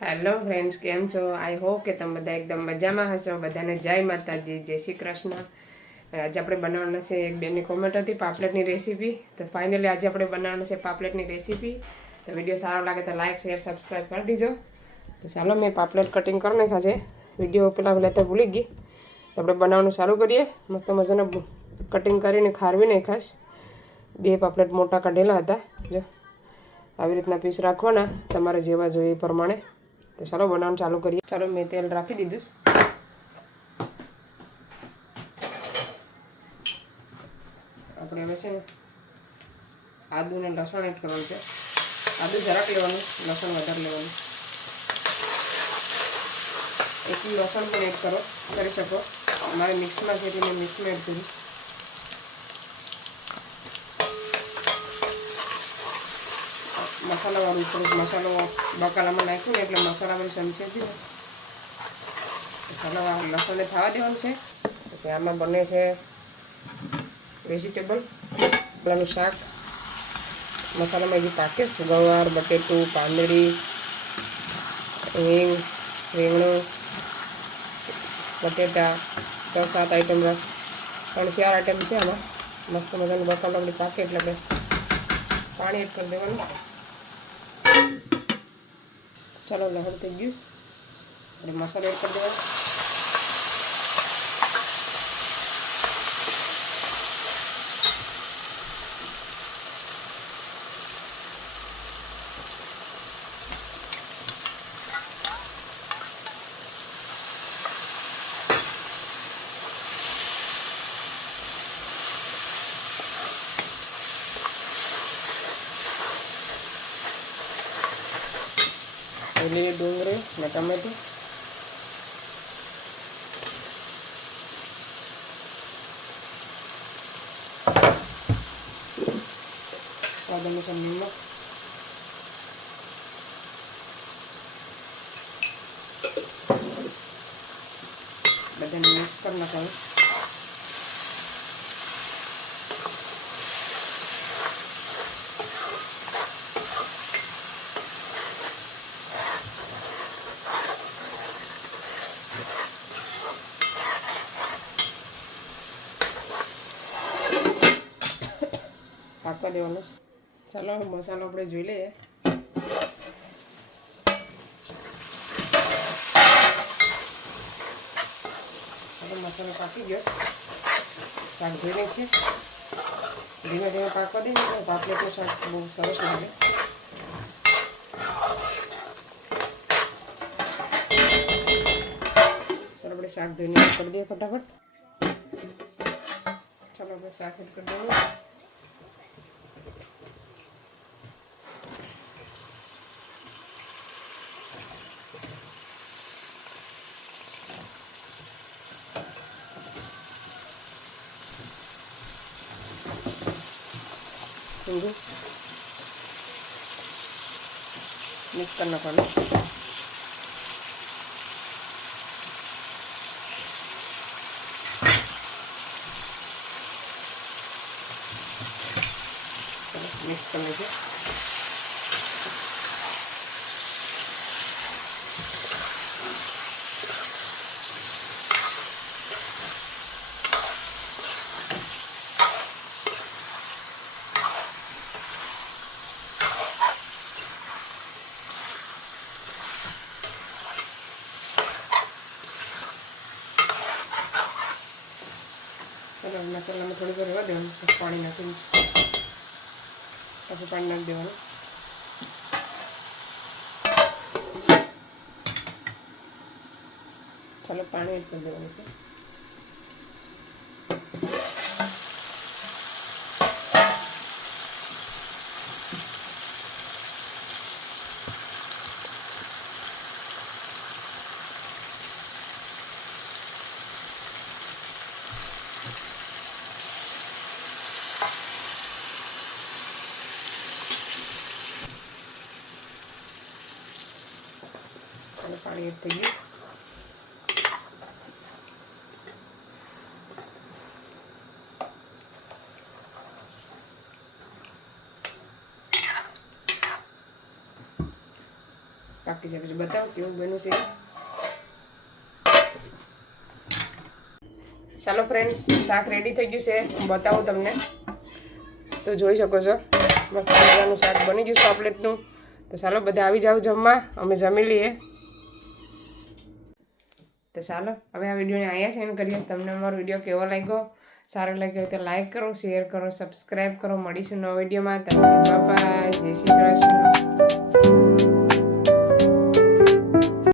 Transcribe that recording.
Hello friends, કેમ છો? I hope કે તમે બધા એકદમ મજામાં હશો. બધાને જય માતાજી, જય શ્રી કૃષ્ણ. આજે આપણે બનાવવાના છે, એક બેનની કોમેન્ટ હતી પાપલેટની રેસીપી. તો ફાઇનલી આજે આપણે બનાવવાના છે પાપલેટની રેસીપી. તો વિડીયો સારો લાગે તો લાઇક શેર સબસ્ક્રાઈબ કરી દીજો. તો ચાલો મેં પાપલેટ કટિંગ કરી નાખ્યા છે. વિડીયો પેલા લેતા ભૂલી ગઈ. તો આપણે બનાવવાનું ચાલુ કરીએ. મસ્ત મજાના કટિંગ કરીને ખારવી નાખાશ. 2 પાપલેટ મોટા કાઢેલા હતા. જો આવી રીતના પીસ રાખવાના તમારે જેવા જોઈએ એ પ્રમાણે. તો ચાલો બનાવવાનું ચાલુ કરીએ. ચાલો મેં તેલ રાખી દીધું. આપણે હવે છે ને આદુ ને લસણ એડ કરવાનું છે. આદુ જરાક લેવાનું, લસણ વધારે લેવાનું. એટલું લસણ પણ એડ કરી શકો. મારે મિક્સમાં છે એટલે મેં મિક્સમાં એડ કરીશ. મસાલાવાળું થોડુંક મસાલો બકાલામાં નાખ્યું ને એટલે મસાલાવાળી સમસેથી ને મસાલા લસણને થવા દેવાનું છે. પછી આમાં બને છે વેજીટેબલ બધાનું શાક. મસાલામાં હજી પાકે છે ગવાર, બટેટું, પાંદડી, હિંગ, રીંગણું, બટેટા, 6-7 આઈટમ, 3-4 આઈટમ છે આમાં. મસ્ત મજાનું બકાલો આપણી પાકે એટલે આપણે પાણી એડ કરી દેવાનું. ચાલો લસણ થઈ ગયું એટલે મસાલો એડ કરી દેવાનો. લીલી ડુંગળી અને ટમેટું, સ્વાદ અનુસાર નિમક, બધાને મિક્સ કરી નાખવાનું. પાકવા દેવાનું. ચાલો મસાલો આપણે જોઈ લઈએ. મસાલો પાકી ગયો. શાક ધોઈ નાખીએ. ધીમે ધીમે પાકવા દઈએ એટલે પાપલેટનું શાક બહુ સરસ લાગે. ચાલો આપણે શાક ધોઈને કરી દઈએ ફટાફટ. ચાલો આપણે શાક એડ કરી દઈએ. મિક્સ કરી નાખવાનું. મિક્સ કરી નાખીએ. મસાલામાં થોડીક વાર રહેવા દેવાનું. પાણી નાખીને પછી પાણી નાખી દેવાનું. ચાલો પાણી એડ કરી દેવાનું છે. અને પાણી એડ થઈ ગયું. બાકી છે. પછી બતાવો કેવું બન્યું છે. ચાલો ફ્રેન્ડ્સ, શાક રેડી થઈ ગયું છે. હું બતાવું તમને. તો જોઈ શકો છો મસ્ત મજાનું શાક બની ગયું પાપલેટનું. તો ચાલો બધા આવી જાઓ જમવા, અમે જમી લઈએ. તો ચાલો હવે આ વિડીયોને અહીંયા છે એન્ડ કરીએ. તમને અમારો વિડીયો કેવો લાગ્યો, સારો લાગ્યો હોય તો લાઈક કરો, શેર કરો, સબસ્ક્રાઈબ કરો. મળીશું નવા વિડીયોમાં. બાય બાય, જય શ્રી કૃષ્ણ.